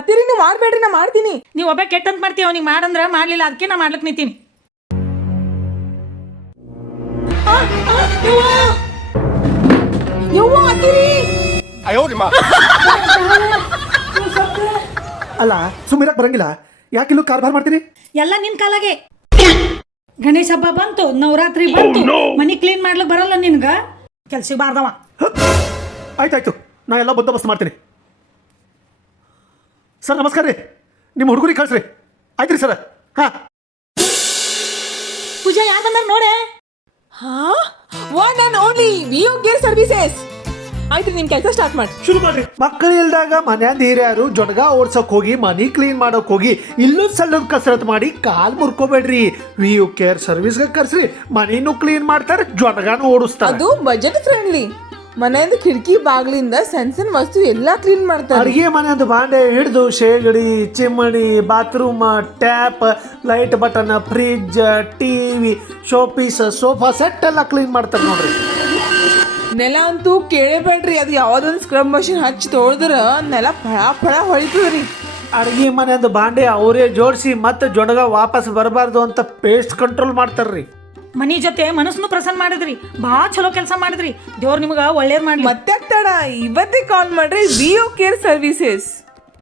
ಅತ್ತಿರಿ ನೀವು ಮಾಡಬೇಡ್ರಿ, ನಾ ಮಾಡ್ತೀನಿ. ನೀವು ಒಬ್ಬ ಕೆಟ್ಟಂತ ಮಾಡ್ತೀವಿ, ಅವ್ನಿಗೆ ಮಾಡಂದ್ರೆ ಮಾಡಲಿಲ್ಲ, ಅದಕ್ಕೆ ನಾ ಮಾಡ್ಲಿಕ್ಕೆ ನಿಂತೀನಿ. ಯವ್ವ ಅತ್ತಿರಿ, ಅಲ್ಲ ಸುಮ್ಮಿರಕ್ ಬರಂಗಿಲ್ಲ, ಯಾಕಿಲ್ಲೂ ಕಾರ್ಬಾರ್ ಮಾಡ್ತೀರಿ? ಎಲ್ಲ ನಿನ್ ಕಾಲಾಗೆ. ಗಣೇಶ ಹಬ್ಬ ಬಂತು, ನವರಾತ್ರಿ ಬಂತು, ಮನಿ ಕ್ಲೀನ್ ಮಾಡ್ಲಿಕ್ಕೆ ಬರಲ್ಲ ನಿನ್ಗ, ಕೆಲ್ಸಿಗೆ ಬಾರ್ದವ. ಆಯ್ತಾಯ್ತು, ನಾ ಎಲ್ಲ ಬಂದೋಬಸ್ತ್ ಮಾಡ್ತೀನಿ. ಸರ್ ನಮಸ್ಕಾರ ರೀ, ನಿಮ್ಮ ಹುಡುಗರಿಗೆ ಕಳಿಸ್ರಿ. ಆಯ್ತು ರೀ ಸರ್. ಹಾಂ ಪೂಜಾ ಯಾರು ಬಂದಾಗ ನೋಡೆ. ಹಾ, one and only Vio care services. ಆಯ್ತು, ನಿಮ್ ಕೆಲಸ ಸ್ಟಾರ್ಟ್ ಮಾಡಿ. ಶುರು ಮಾಡ್ರಿ. ಮಕ್ಕಳು ಇಲ್ದಾಗ ಮನ್ಯಾಂದ ಹಿರಿಯರು ಜೊಣಗ ಓಡ್ಸಕ್ ಹೋಗಿ ಮನಿ ಕ್ಲೀನ್ ಮಾಡೋಕ್ ಹೋಗಿ ಇಲ್ಲೂ ಸಣ್ಣದ ಕಸರತ್ ಮಾಡಿ ಕಾಲ್ ಮುರ್ಕೋಬೇಡ್ರಿ. ವಿಯೋ ಕೇರ್ ಸರ್ವಿಸ್ಗೆ ಕರ್ಸ್ರಿ, ಮನಿನೂ ಕ್ಲೀನ್ ಮಾಡ್ತಾರೆ, ಜೊಣಗಾನು ಓಡಿಸ್ತಾರೆ. ಅದು ಬಜೆಟ್ ಫ್ರೆಂಡ್ಲಿ. ಮನೆಯಿಂದ ಕಿಟಕಿ ಬಾಗ್ಲಿಂದ ಸಣ್ಣ ಸಣ್ಣ ವಸ್ತು ಎಲ್ಲಾ ಕ್ಲೀನ್ ಮಾಡ್ತಾರೆ. ಅಡಿಗೆ ಮನೆಯದು ಬಾಂಡೆ ಹಿಡಿದು ಶೇಗಡಿ, chimney, bathroom, tap, light button, fridge, TV, showpiece, sofa set ಎಲ್ಲ ಕ್ಲೀನ್ ಮಾಡ್ತಾರೆ ನೋಡ್ರಿ. ನೆಲ ಅಂತೂ ಕೇಳಬೇಡ್ರಿ, ಅದು ಯಾವ್ದೊಂದು ಸ್ಕ್ರಬ್ ಮಷಿನ್ ಹಚ್ಚಿ ತೊಳೆದ್ರ ನೆಲ ಫಳ ಫಳ ಹೊಳಿತದ್ರಿ. ಅಡಿಗೆ ಮನೆಯದು ಬಾಂಡೆ ಅವರೇ ಜೋಡಿಸಿ ಮತ್ತೆ ಜೊಣಗ ವಾಪಸ್ ಬರಬಾರ್ದು ಅಂತ ಪೇಸ್ಟ್ ಕಂಟ್ರೋಲ್ ಮಾಡ್ತಾರ್ರಿ. ಮನಿ ಜೊತೆ ಮನಸ್ಸನ್ನು ಪ್ರಸನ್ನ ಮಾಡಿದ್ರಿ, ಭಾಳ ಚಲೋ ಕೆಲಸ ಮಾಡಿದ್ರಿ. ದೇವ್ರು ನಿಮ್ಗೆ ಒಳ್ಳೇದು ಮಾಡ್ಲಿ. ಮತ್ತೆ ತಡ, ಇವತ್ತೇ ಕಾಲ್ ಮಾಡ್ರಿ ವಿಯೋ ಕೇರ್ ಸರ್ವಿಸಸ್.